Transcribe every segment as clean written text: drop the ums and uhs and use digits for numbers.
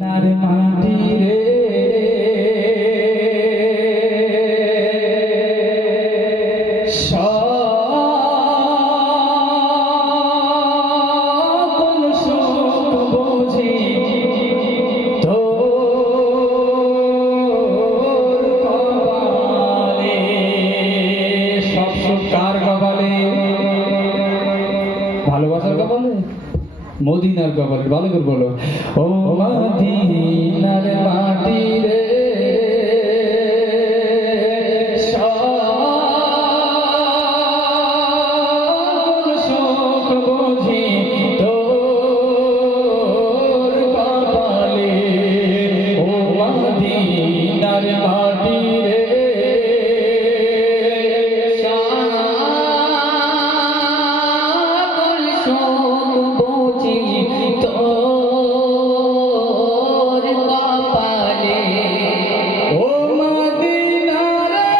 নার মাটি রে সকল সুখ বুঝি তোর কপালে। সব সুখ কার কপালে? ভালোবাসার কপালে, মদিনার কপালে। ভালো করে বলো, ও মদিনার মাটি রে সকল সুখ বুঝি তোর কপালে। ও মদিনার মাটি রে সকল সুখ বুঝি তোর কপালে। ও মদিনা রে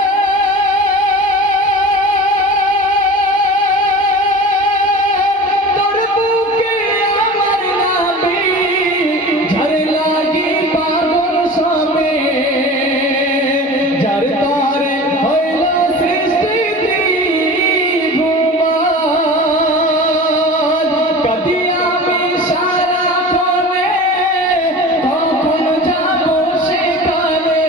তোর বুকে আমার নাবি ঝার লাগি পাগল সবে, যার তরে হইল সৃষ্টি ত্রিভুবন। কাঁদি আমি সারাক্ষণে, কখন যাব সেখানে।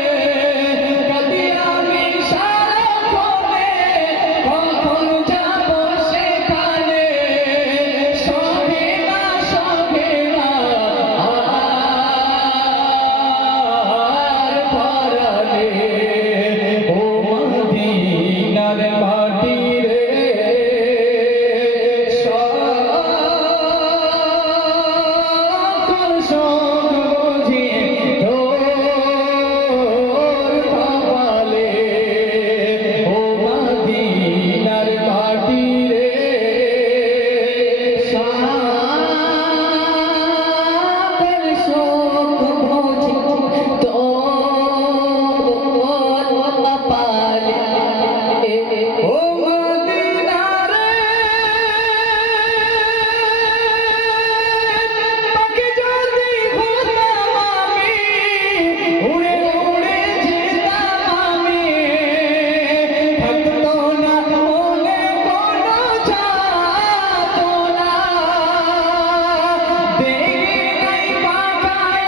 কাঁদি আমি সারাক্ষণে, কখন যাব সেখানে। সহে না সহে না আর পরাণে। ও মদিনার মাটি রে সকল সুখ বুঝি তোর কপালে। ও মদিনার মাটি রে সকল সুখ বুঝি তোর কপালে। ও মদিনা রে পাখি যদি হতাম আমি, উড়ে উড়ে যেতাম আমি। থাকতো না মনে কোনো যাতনা, দেখি নাই পাখায়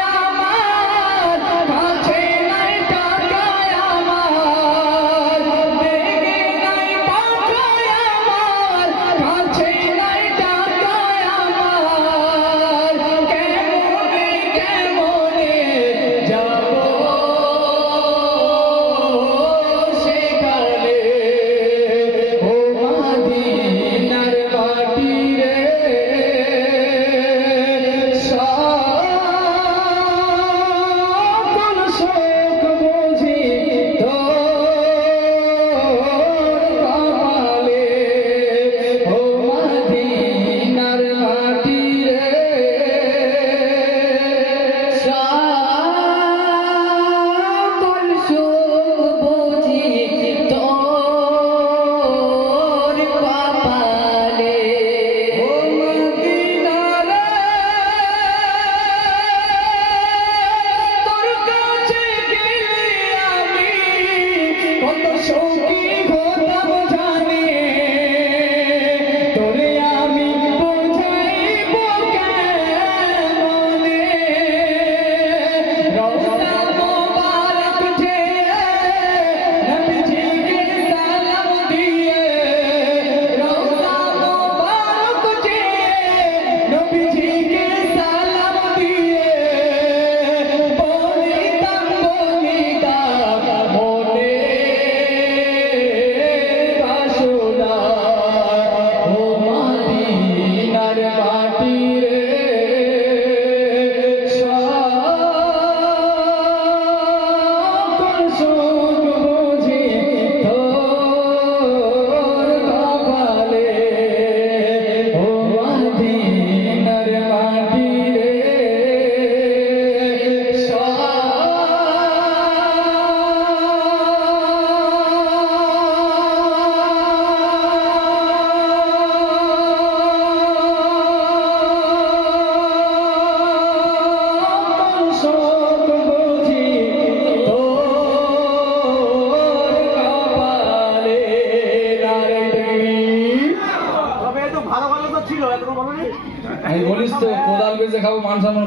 ছিল এতক্ষণ বলো নি আমি বলিস তো কোদাল বেজে খাবো মান সম্মান